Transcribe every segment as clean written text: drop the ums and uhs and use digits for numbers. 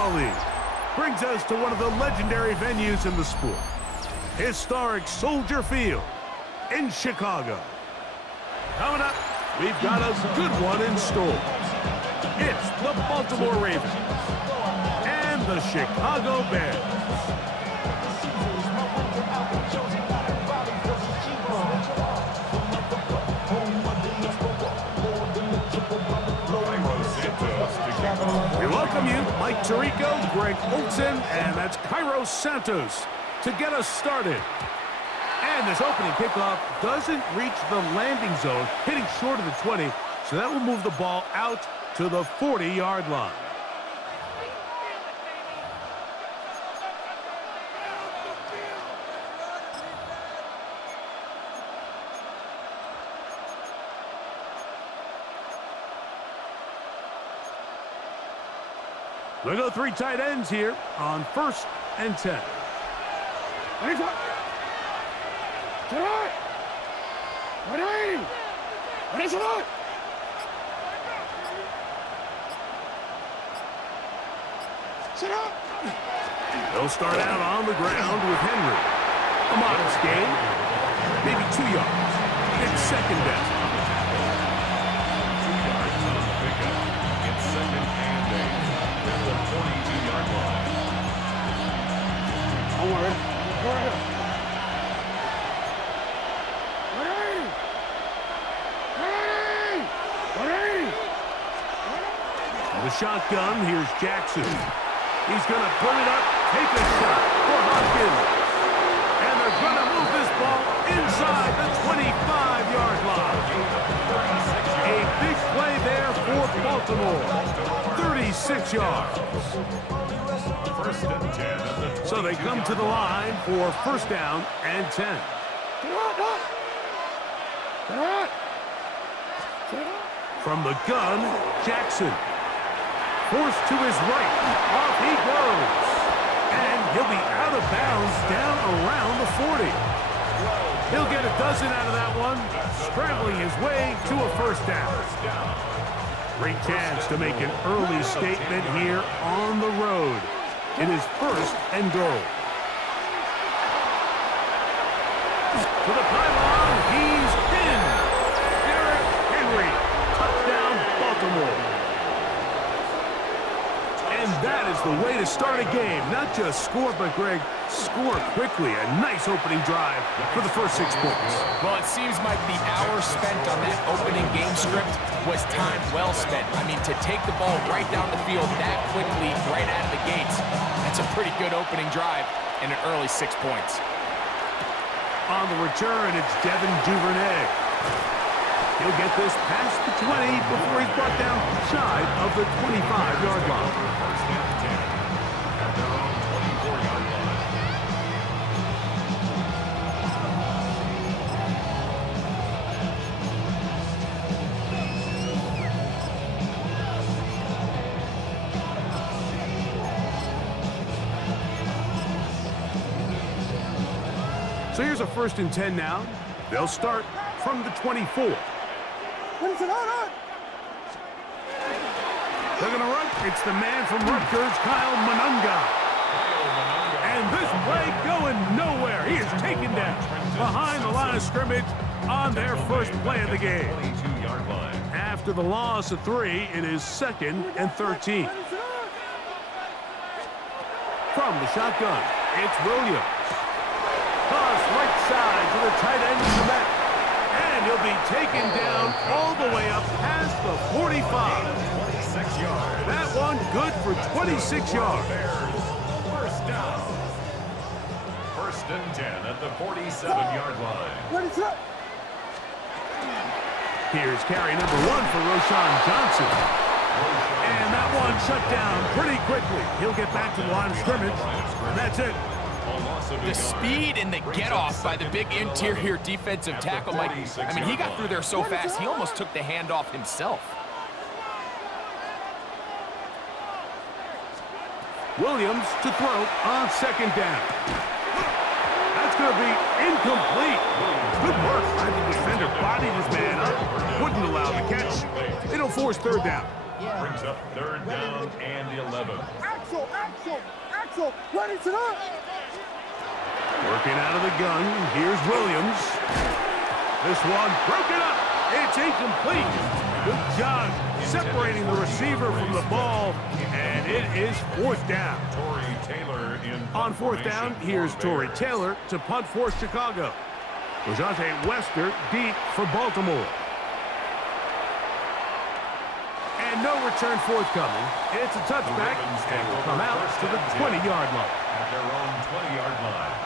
Football League brings us to one of the legendary venues in the sport. Historic Soldier Field in Chicago. Coming up, we've got a good one in store. It's the Baltimore Ravens and the Chicago Bears. We welcome you, Mike Tirico, Greg Olson, and that's Cairo Santos to get us started. And this opening kickoff doesn't reach the landing zone, hitting short of the 20, so that will move the ball out to the 40-yard line. We'll go three tight ends here on 1st and 10. What is up? Sit up! What are you? What is it up? Sit up! They'll start out on the ground with Henry. A modest gain, maybe 2 yards. It's second down. 2 yards on the pickup. It's second and 8. At the 42-yard line. Don't worry. Go ahead. The shotgun, here's Jackson. He's going to put it up, take a shot for Hopkins. And they're going to move this ball inside the 25-yard line. A big play there for Baltimore. 36 yards. First and 10 at the 20. So they come to the line for 1st down and 10. From the gun, Jackson. Forced to his right. Off he goes. And he'll be out of bounds down around the 40. He'll get a dozen out of that one, scrambling his way to a 1st down. Great chance to make an early statement here on the road. It is 1st and goal. To the pylon, he's in. Derrick Henry, touchdown Baltimore. And that is the way to start a game. Not just score, but, Greg, score quickly. A nice opening drive for the first 6 points. Well, it seems like the hour spent on that opening game script was time well spent. I mean, to take the ball right down the field that quickly, right out of the gates, that's a pretty good opening drive and an early 6 points. On the return, it's Devin Duvernay. He'll get this past the 20 before he's brought down shy of the 25-yard line. First and 10 at their own 24-yard line. So here's a 1st and 10 now. They'll start from the 24. What is it on? They're going to run. It's the man from Rutgers, Kyle Monunga. And this play going nowhere. He is taken down behind the line of scrimmage on their first play of the game. 22-yard line. After the loss of 3, it is 2nd and 13. From the shotgun, it's Williams. Toss right side to the tight end of the back. And he'll be taken down all the way up past the 45. 26 yards. That one good for 26 yards. First down. 1st and 10 at the 47-yard line. What is up? Here's carry number 1 for Roschon Johnson. And that one shut down pretty quickly. He'll get back to the line of scrimmage, and that's it. The speed and the get-off by the big interior defensive tackle, Mike. I mean, he got through there so fast, he almost took the handoff himself. Williams to throw on 2nd down. That's going to be incomplete. Good work. I think the defender bodied his man up. Wouldn't allow the catch. It'll force 3rd down. Brings up 3rd down and 11. Axel, ready to go. Working out of the gun, here's Williams. This one broken up. It's incomplete. Good job separating the receiver from the ball, and it is 4th down. Tory Taylor in On 4th down, here's Tory Taylor to punt for Chicago. Rajante Wester deep for Baltimore. And no return forthcoming. It's a touchback, and will come out to the 20-yard line. At their own 20-yard line.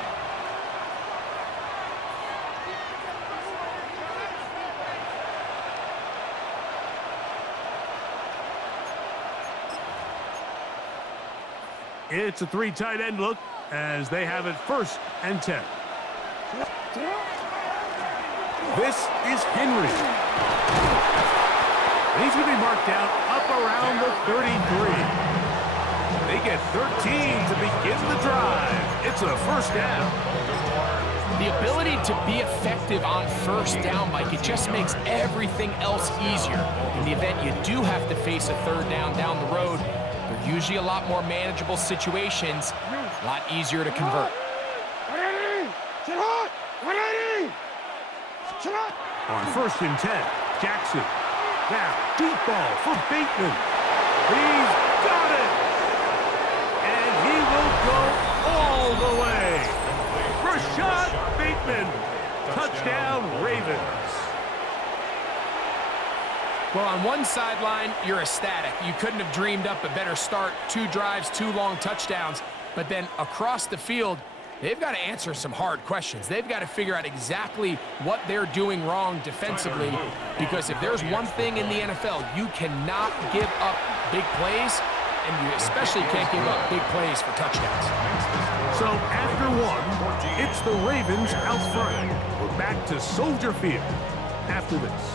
It's a 3 tight end look as they have it 1st and 10. This is Henry. He's going to be marked down up around the 33. They get 13 to begin the drive. It's a 1st down. The ability to be effective on 1st down, Mike, it just makes everything else easier. In the event you do have to face a 3rd down the road, they're usually a lot more manageable situations, a lot easier to convert. On 1st and 10, Jackson. Now, deep ball for Bateman. He's got it! And he will go all the way. Rashad Bateman. Touchdown, Ravens. Well, on one sideline, you're ecstatic. You couldn't have dreamed up a better start. 2 drives, 2 long touchdowns. But then across the field, they've got to answer some hard questions. They've got to figure out exactly what they're doing wrong defensively, because if there's one thing in the NFL, you cannot give up big plays, and you especially can't give up big plays for touchdowns. So after 1, it's the Ravens out front. We're back to Soldier Field after this.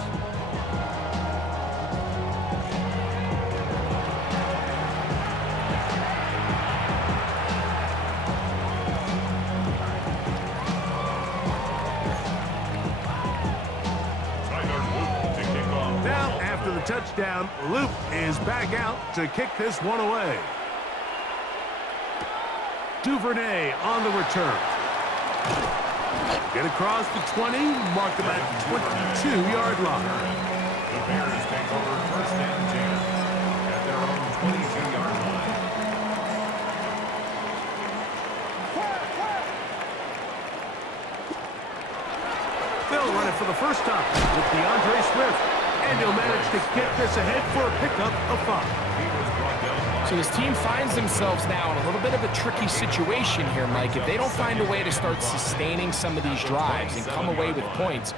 Touchdown, Luke is back out to kick this one away. Duvernay on the return. Get across the 20, mark them at 22-yard line. The Bears take over 1st and 10 at their own 22-yard line. They'll run it for the first time with DeAndre Swift. And he'll manage to get this ahead for a pickup of 5. So this team finds themselves now in a little bit of a tricky situation here, Mike. If they don't find a way to start sustaining some of these drives and come away with points,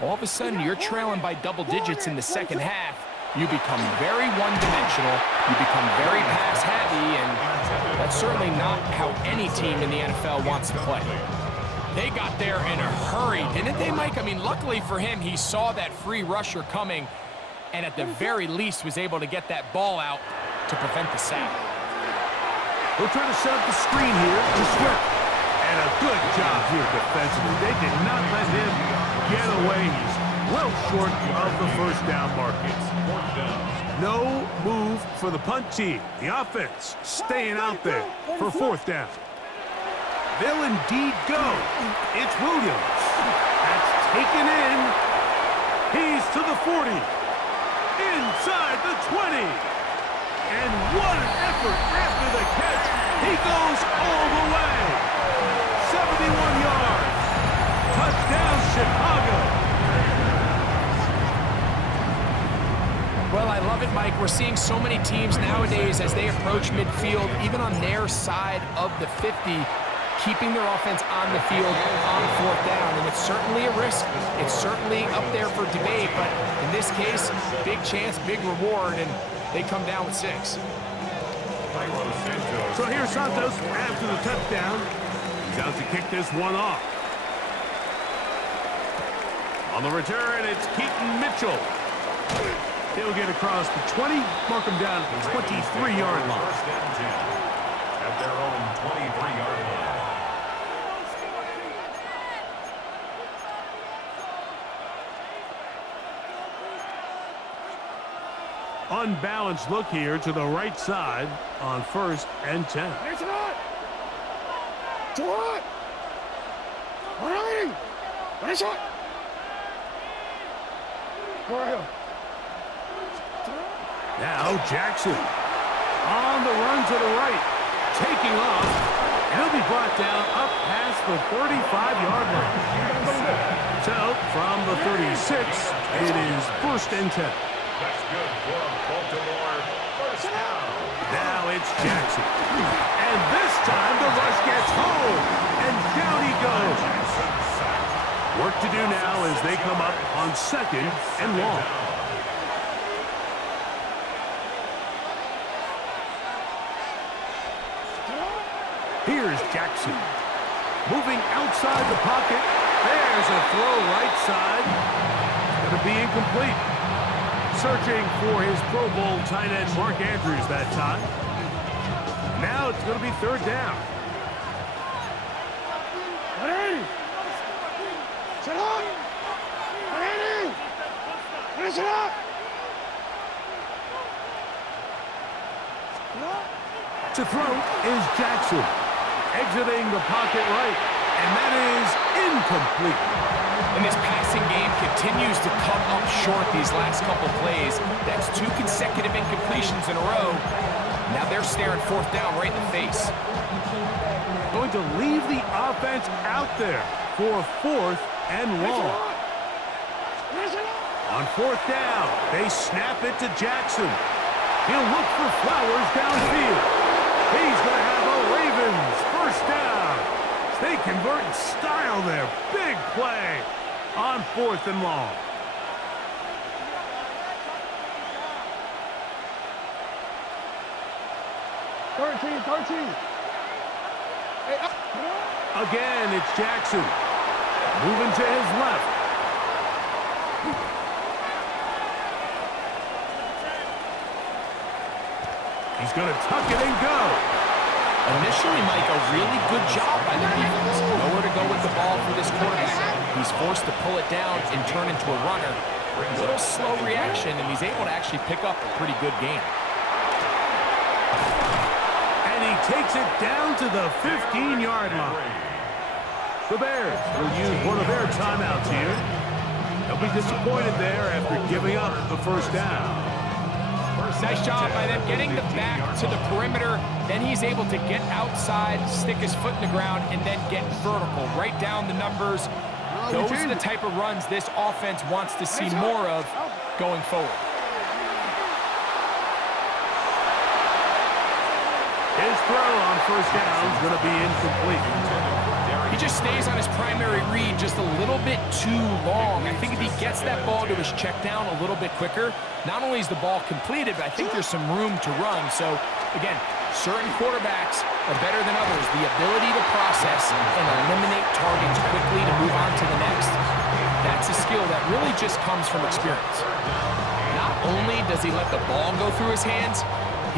all of a sudden you're trailing by double digits in the 2nd half. You become very one-dimensional. You become very pass-heavy, and that's certainly not how any team in the NFL wants to play. They got there in a hurry, didn't they, Mike? I mean, luckily for him, he saw that free rusher coming, and at the very least was able to get that ball out to prevent the sack. We'll try to set up the screen here to Swift. And a good job here defensively. They did not let him get away. He's well short of the 1st down market. No move for the punt team. The offense staying out there for 4th down. They'll indeed go. It's Williams. That's taken in. He's to the 40. Inside the 20. And what an effort after the catch. He goes all the way. 71 yards. Touchdown, Chicago. Well, I love it, Mike. We're seeing so many teams nowadays as they approach midfield, even on their side of the 50, keeping their offense on the field on 4th down. And it's certainly a risk. It's certainly up there for debate, but in this case, big chance, big reward, and they come down with 6. So here's Santos after the touchdown. He's out to kick this one off. On the return, it's Keaton Mitchell. He'll get across the 20, mark him down at the 23-yard line. 1st and 10 at their own 23-yard line. unbalanced look here to the right side on 1st and 10. It's not. To what? What are you? What is it? Where are you? Now Jackson on the run to the right, taking off. He'll be brought down up past the 35-yard line. So from the 36, it is 1st and 10. That's good for Baltimore. First down. Now it's Jackson. And this time the rush gets home. And down he goes. Work to do now as they come up on 2nd and long. Here's Jackson. Moving outside the pocket. There's a throw right side. It's going to be incomplete. Searching for his Pro Bowl tight end Mark Andrews that time. Now it's going to be 3rd down. Ready? Set up. Ready? Set up. To throw is Jackson. Exiting the pocket right. And that is incomplete. And this passing game continues to come up short these last couple plays. That's 2 consecutive incompletions in a row. Now they're staring 4th down right in the face. Going to leave the offense out there for 4th and long. On 4th down, they snap it to Jackson. He'll look for Flowers downfield. He's going to have a Ravens 1st down. They convert in style there. Big play on 4th and long. Again, it's Jackson. Moving to his left. He's going to tuck it and go. Initially, Mike, a really good job by the defense. Nowhere to go with the ball for this quarterback. He's forced to pull it down and turn into a runner. A little slow reaction, and he's able to actually pick up a pretty good game. And he takes it down to the 15-yard line. The Bears will use one of their timeouts here. They'll be disappointed there after giving up the 1st down. Nice job by them getting the back to the perimeter. Then he's able to get outside, stick his foot in the ground, and then get vertical. Right down the numbers. Those are the type of runs this offense wants to see more of going forward. His throw on 1st down is going to be incomplete. He just stays on his primary read just a little bit too long. I think if he gets that ball to his check down a little bit quicker, not only is the ball completed, but I think there's some room to run. So, again, certain quarterbacks are better than others. The ability to process and eliminate targets quickly to move on to the next, that's a skill that really just comes from experience. Not only does he let the ball go through his hands,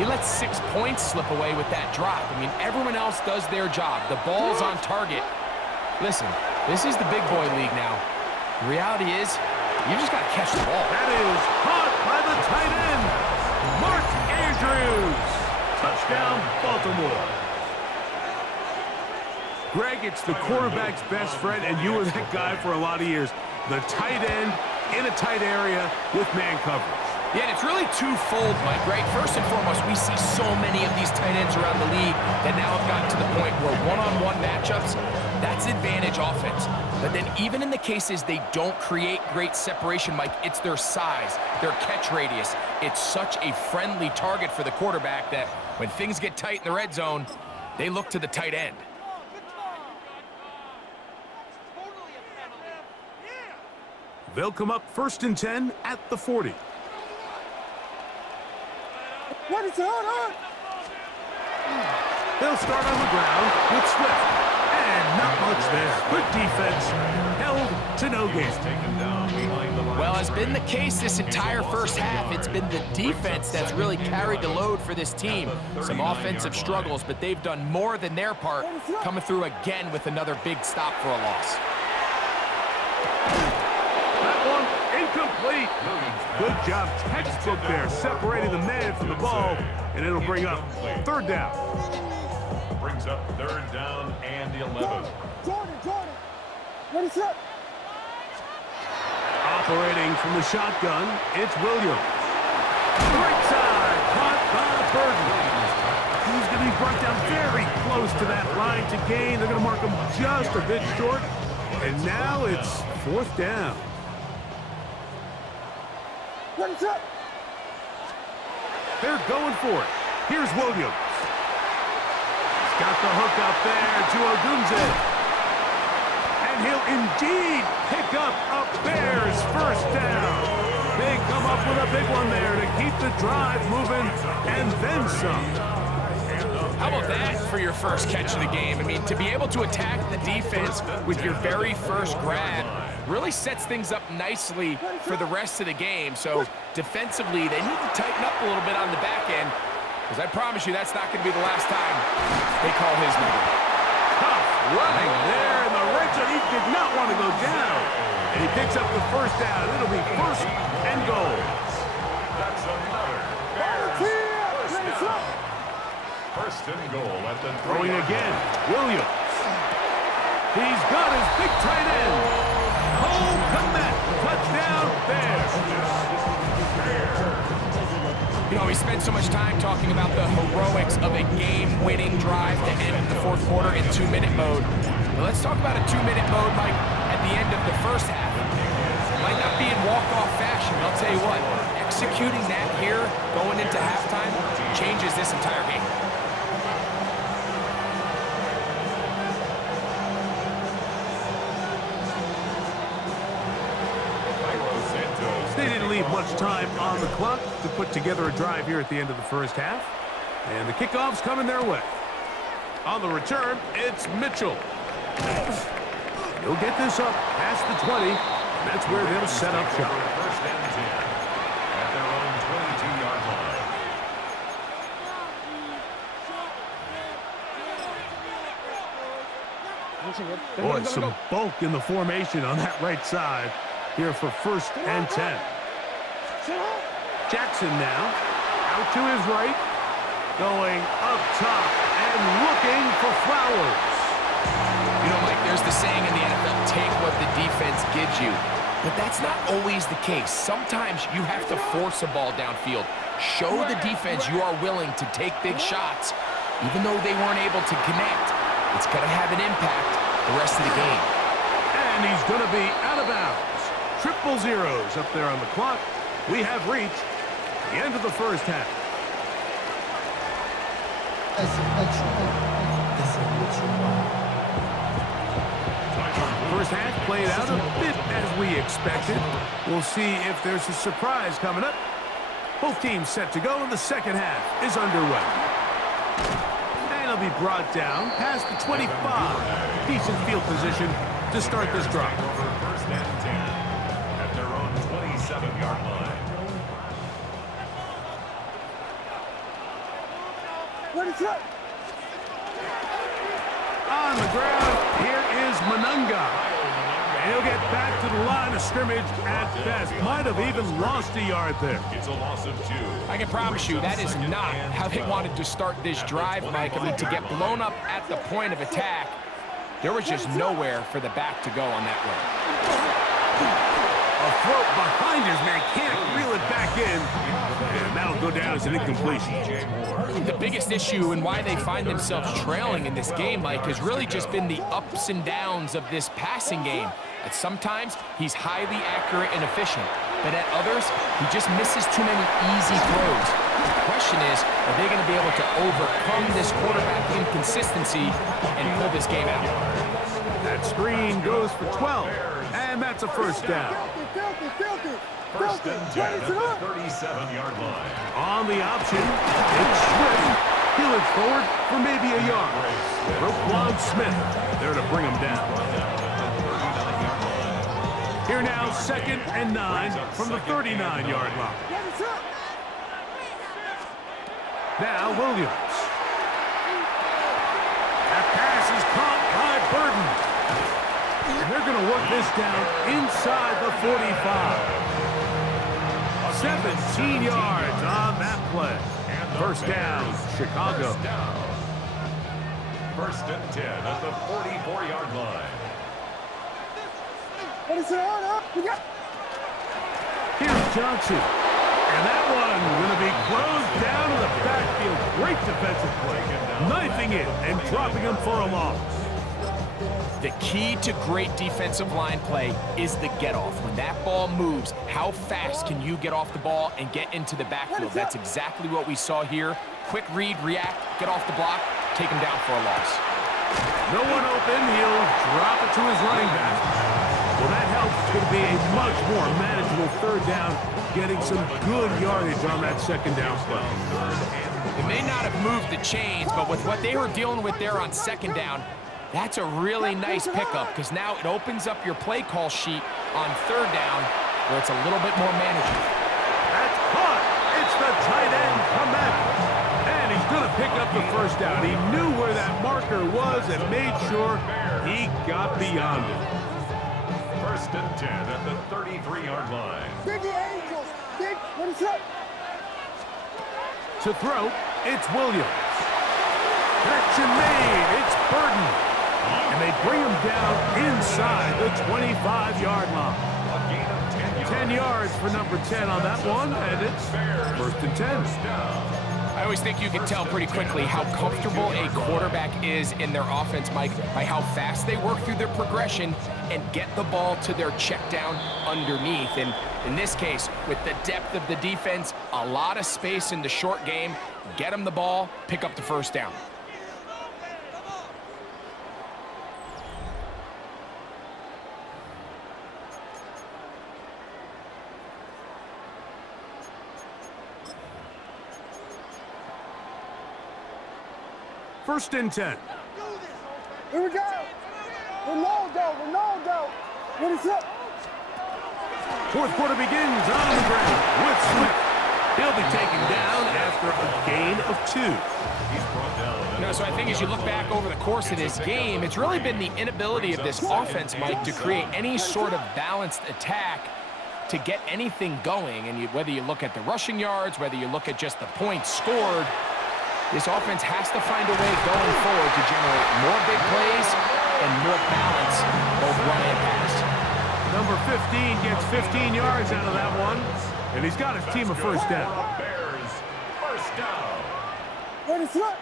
he lets 6 points slip away with that drop. I mean, everyone else does their job. The ball's on target. Listen, this is the big boy league now. The reality is, you just got to catch the ball. That is caught by the tight end, Mark Andrews. Touchdown, Baltimore. Greg, it's the quarterback's best friend, and you were that guy for a lot of years. The tight end in a tight area with man coverage. Yeah, and it's really twofold, Mike, right? First and foremost, we see so many of these tight ends around the league that now have gotten to the point where one-on-one matchups, that's advantage offense. But then even in the cases they don't create great separation, Mike, it's their size, their catch radius. It's such a friendly target for the quarterback that when things get tight in the red zone, they look to the tight end. They'll come up 1st and 10 at the 40. What is on? They'll start on the ground with Swift. And not much there. Good defense. Held to no gain. Well, has been the case this entire first half. It's been the defense that's really carried the load for this team. Some offensive struggles, but they've done more than their part, coming through again with another big stop for a loss. That one Incomplete. Good job, textbook there, separating the man from the ball, and it'll bring up third down. Brings up third down and 11. Jordan. Ready, set. Operating from the shotgun, it's Williams. Right side, caught by Burton. He's going to be brought down very close to that line to gain. They're going to mark him just a bit short. And now it's fourth down. Ready, set. They're going for it. Here's Williams. He's got the hook up there to Odunze. And he'll indeed pick up a Bears first down. They come up with a big one there to keep the drive moving and then some. How about that for your first catch of the game? I mean, to be able to attack the defense with your very first grab really sets things up nicely for the rest of the game. So defensively, they need to tighten up a little bit on the back end, because I promise you that's not going to be the last time they call his number. Tough running there in the red zone. He did not want to go down. And he picks up the first down. It'll be first and goal. That's another Bears first down. First and goal at the Throwing again, Williams. He's got his big tight end. Cole Kmet, touchdown Bears. You know, we spent so much time talking about the heroics of a game-winning drive to end the fourth quarter in 2-minute mode. But let's talk about a 2-minute mode, Mike, at the end of the first half. It might not be in walk-off fashion, but I'll tell you what, executing that here going into halftime changes this entire game. They didn't leave much time on the clock to put together a drive here at the end of the first half. And the kickoff's coming their way. On the return, it's Mitchell. He'll get this up past the 20. And that's where they'll set up shop. First and 10 at their own 22-yard line. Boy, some bulk in the formation on that right side here for first and 10. Jackson now out to his right, going up top and looking for Flowers. You know, Mike, there's the saying in the NFL, take what the defense gives you. But that's not always the case. Sometimes you have to force a ball downfield. Show the defense you are willing to take big shots. Even though they weren't able to connect, it's going to have an impact the rest of the game. And he's going to be out of bounds. Triple zeros up there on the clock. We have reached the end of the first half. First half played out a bit as we expected. We'll see if there's a surprise coming up. Both teams set to go, and the second half is underway. And it'll be brought down past the 25. Decent field position to start this drive. First and 10 at their own 27-yard line. Ready, set. On the ground, here is Manunga. And he'll get back to the line of scrimmage at best. Might have even lost a yard there. It's a loss of 2. I can promise you that is not how they wanted to start this drive, Mike. I mean, to get blown up at the point of attack, there was just nowhere for the back to go on that run. A throw behind his man, can't reel it back in. And that'll go down as an incompletion. The biggest issue and why they find themselves trailing in this game, Mike, has really just been the ups and downs of this passing game. At sometimes, he's highly accurate and efficient, but at others, he just misses too many easy throws. The question is, are they going to be able to overcome this quarterback inconsistency and pull this game out? That screen goes for 12, and that's a first down. First and 10 at the 37-yard line. On the option, it's Swift. He looks forward for maybe a yard. Roquan Smith there to bring him down. Here now, second and 9 from the 39-yard line. Now Williams. That pass is caught by Burton. And they're going to work this down inside the 45. 17 yards on that play. First down, Chicago. First and 10 at the 44-yard line. Here's Johnson. And that one going to be closed down to the backfield. Great defensive play. Knifing it and dropping him for a loss. The key to great defensive line play is the get-off. When that ball moves, how fast can you get off the ball and get into the backfield? That's exactly what we saw here. Quick read, react, get off the block, take him down for a loss. No one open. He'll drop it to his running back. Well, that helps. It's going to be a much more manageable third down, getting some good yardage on that second down play. It may not have moved the chains, but with what they were dealing with there on second down, that's a really nice pickup because now it opens up your play call sheet on third down where it's a little bit more manageable. That's caught. It's the tight end comeback. And he's going to pick up the first down. He knew where that marker was and made sure he got beyond it. First and 10 at the 33-yard line. To throw, it's Williams. Catch and made. It's Burton. And they bring him down inside the 25-yard line. 10 yards for number 10 on that one, and it's first and 10. I always think you can tell pretty quickly how comfortable a quarterback is in their offense, Mike, by how fast they work through their progression and get the ball to their check down underneath. And in this case, with the depth of the defense, a lot of space in the short game, get them the ball, pick up the first down. First and 10. Here we go. Ronaldo. What is up? Fourth quarter begins on the ground with Swift. He'll be taken down after a gain of 2. So I think as you look back over the course of this game, it's really been the inability of this offense, Mike, to create any sort of balanced attack to get anything going. And whether you look at the rushing yards, whether you look at just the points scored, this offense has to find a way going forward to generate more big plays and more balance, both run and pass. Number 15 gets 15 yards out of that one, and he's got his team a first down. Bears, first down.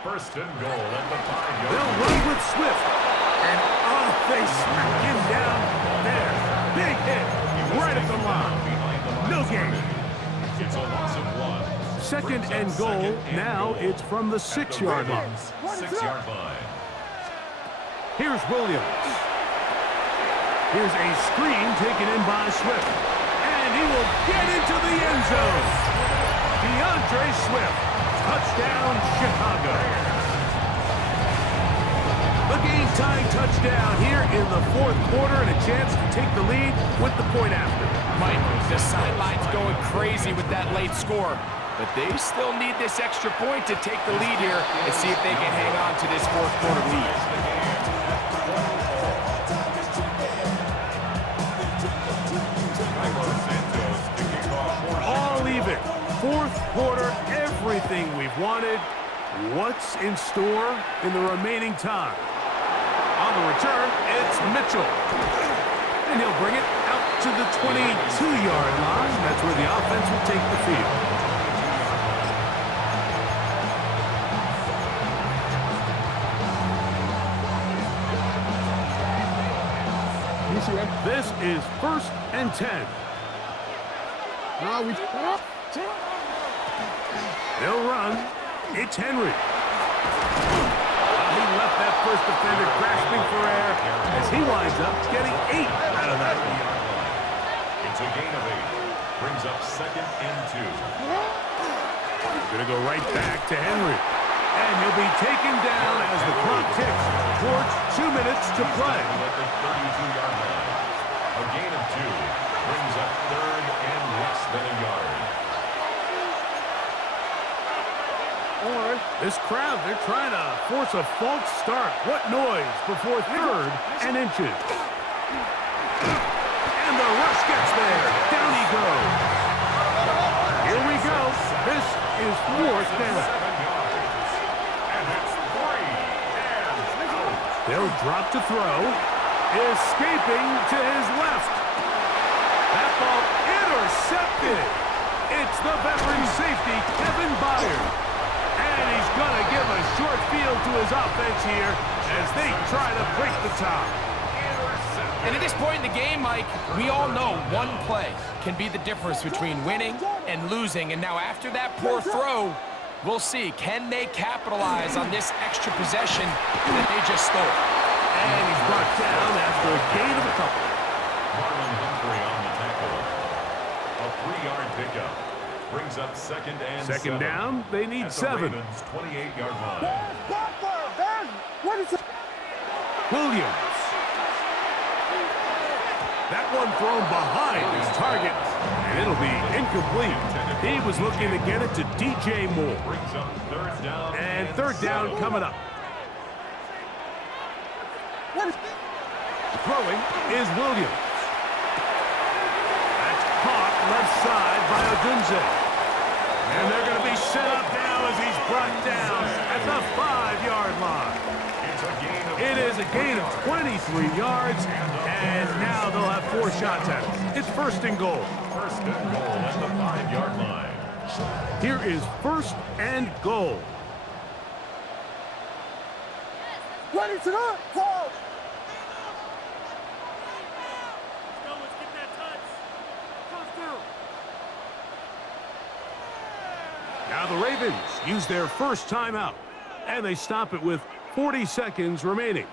First and goal at the 5-yard line. They'll run with Swift, and they smack him down there. Big hit, right at the line. No gain. It's a loss of 1. Second and goal. Now it's from the 6-yard line. 6-yard line. Here's Williams. Here's a screen taken in by Swift. And he will get into the end zone. DeAndre Swift. Touchdown, Chicago. The game-tying touchdown here in the fourth quarter and a chance to take the lead with the point after. Mike, the sideline's going crazy with that late score. But they still need this extra point to take the lead here and see if they can hang on to this fourth quarter lead. All even. Fourth quarter, everything we've wanted. What's in store in the remaining time? On the return, it's Mitchell. And he'll bring it out to the 22-yard line. That's where the offense will take the field. This is first and 10. They'll run. It's Henry. He left that first defender grasping for air as he winds up getting 8 out of that one. It's a gain of 8. Brings up second and 2. He's going to go right back to Henry. And he'll be taken down as the clock ticks towards 2 minutes to play. At the 32-yard line. A gain of 2 brings up third and less than a yard. This crowd, they're trying to force a false start. What noise before third and inches. And the rush gets there. Down he goes. This is fourth down. 7 yards. And it's 3 and out. They'll drop to throw. Escaping to his left. That ball intercepted. It's the veteran safety, Kevin Byard. And he's going to give a short field to his offense here as they try to break the tie. And at this point in the game, Mike, we all know one play can be the difference between winning and losing. And now after that poor throw, we'll see, can they capitalize on this extra possession that they just stole? And he's brought down after a gain of a couple. Marlon Humphrey on the tackle. A 3-yard pickup. Brings up second and Second 7. down, they need At the 7. Ravens' 28-yard line. What is it? Williams. That one thrown behind his target, and it'll be incomplete. He was looking to get it to DJ Moore. Brings up third down. And third down coming up. Throwing is Williams. That's caught left side by Odunze. And they're going to be set up now as he's brought down at the 5-yard line. It is a gain of 23 yards, and now they'll have 4 shots at it. It's first and goal. First and goal at the 5-yard line. Here is first and goal. What is it up? Ball. Now the Ravens use their first timeout, and they stop it with 40 seconds remaining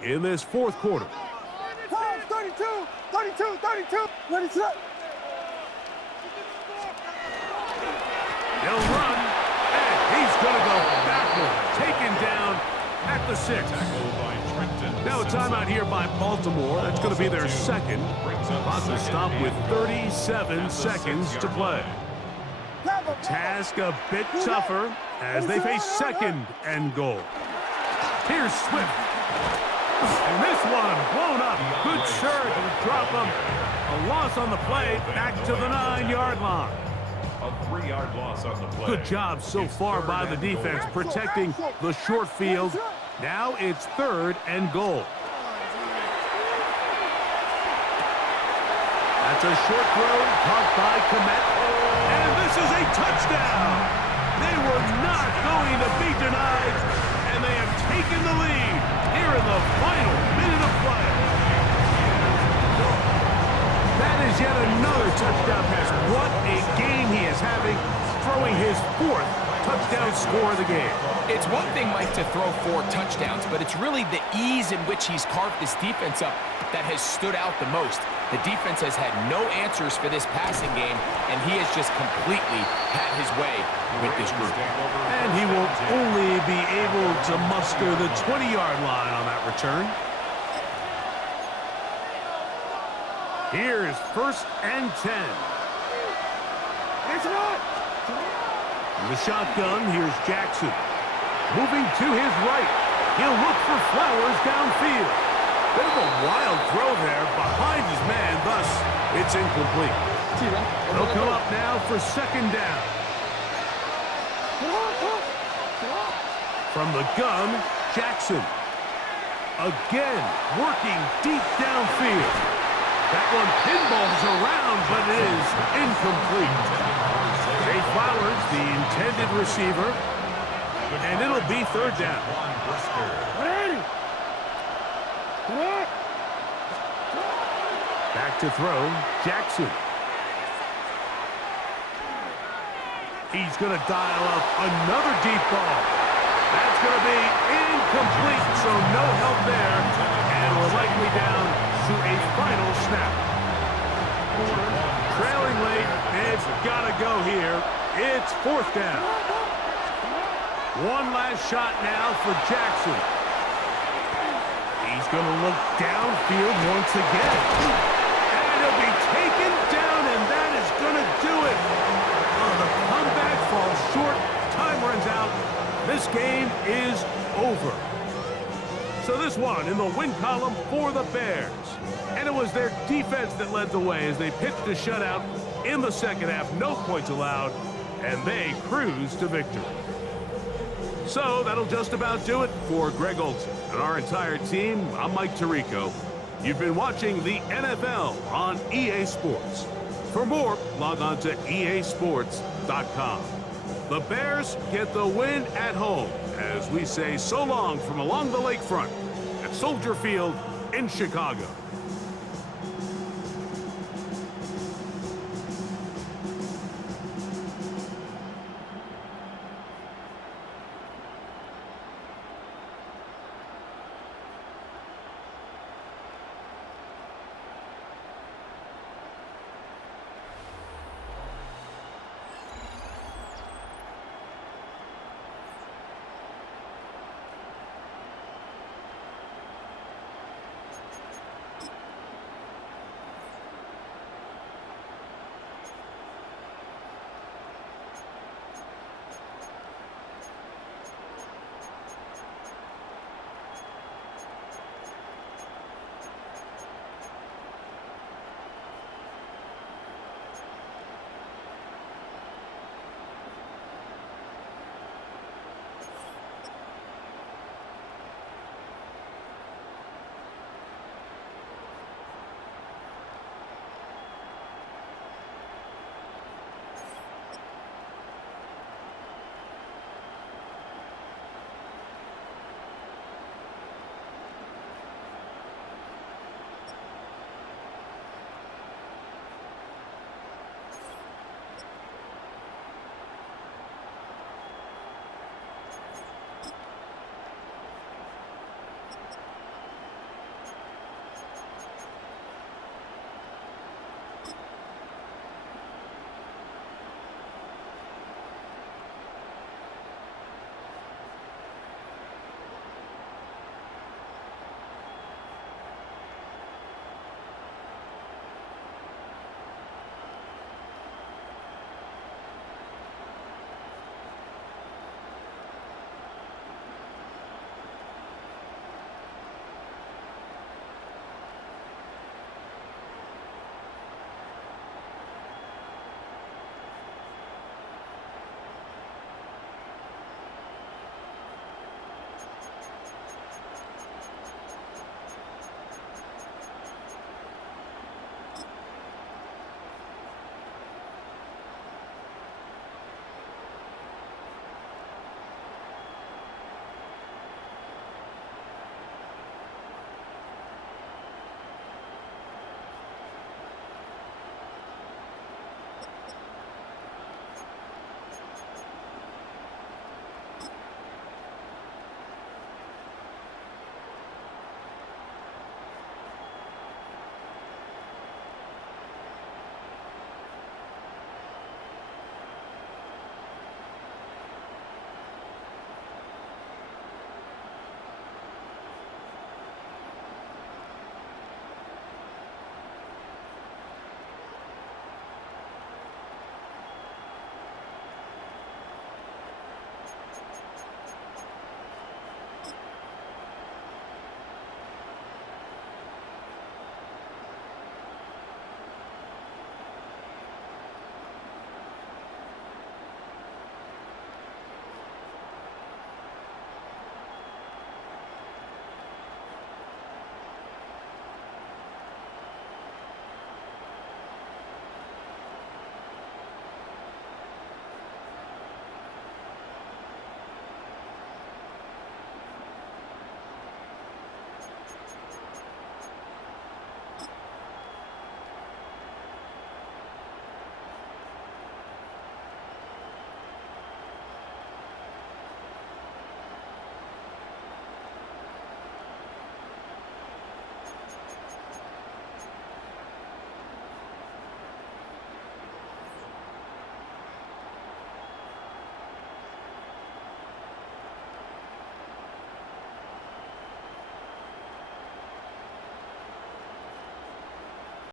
in this fourth quarter. 32, 32. What is it up? He'll run, and he's going to go backward, taken down at the 6. Now a timeout here by Baltimore. That's going to be their second. Clock will stop with 37 seconds to play. Task a bit tougher as they face second and goal. Here's Swift. And this one blown up. Good surge to drop him. A loss on the play, back to the 9-yard line. A 3-yard loss on the play. Good job so far by the defense protecting the short field. Now it's third and goal. That's a short throw caught by Komet. And this is a touchdown. They were not going to be denied, and they have taken the lead here in the final minute of play. That is yet another touchdown pass. What a game he is having, throwing his 4th touchdown score of the game. It's one thing, Mike, to throw 4 touchdowns, but it's really the ease in which he's carved this defense up that has stood out the most. The defense has had no answers for this passing game, and he has just completely had his way with this group. And he will only be able to muster the 20-yard line on that return. Here's first and 10. It's not. In the shotgun, here's Jackson. Moving to his right. He'll look for Flowers downfield. Bit of a wild throw there behind his man, thus it's incomplete. They'll come up now for second down. From the gun, Jackson. Again, working deep downfield. That one pinballs around, but it is incomplete. Zay Flowers, the intended receiver, and it'll be third down. Back to throw, Jackson. He's going to dial up another deep ball. That's going to be incomplete, so no help there, and we're likely down to a final snap. Trailing late, it's got to go here. It's fourth down. One last shot now for Jackson. He's going to look downfield once again. And he'll be taken down, and that is going to do it. Oh, the comeback falls short. Time runs out. This game is over. So this one in the win column for the Bears. And it was their defense that led the way as they pitched a shutout in the second half. No points allowed. and they cruise to victory. So that'll just about do it for Greg Olson and our entire team. I'm Mike Tirico. You've been watching the NFL on EA Sports. For more, log on to easports.com. The Bears get the win at home as we say so long from along the lakefront at Soldier Field in Chicago.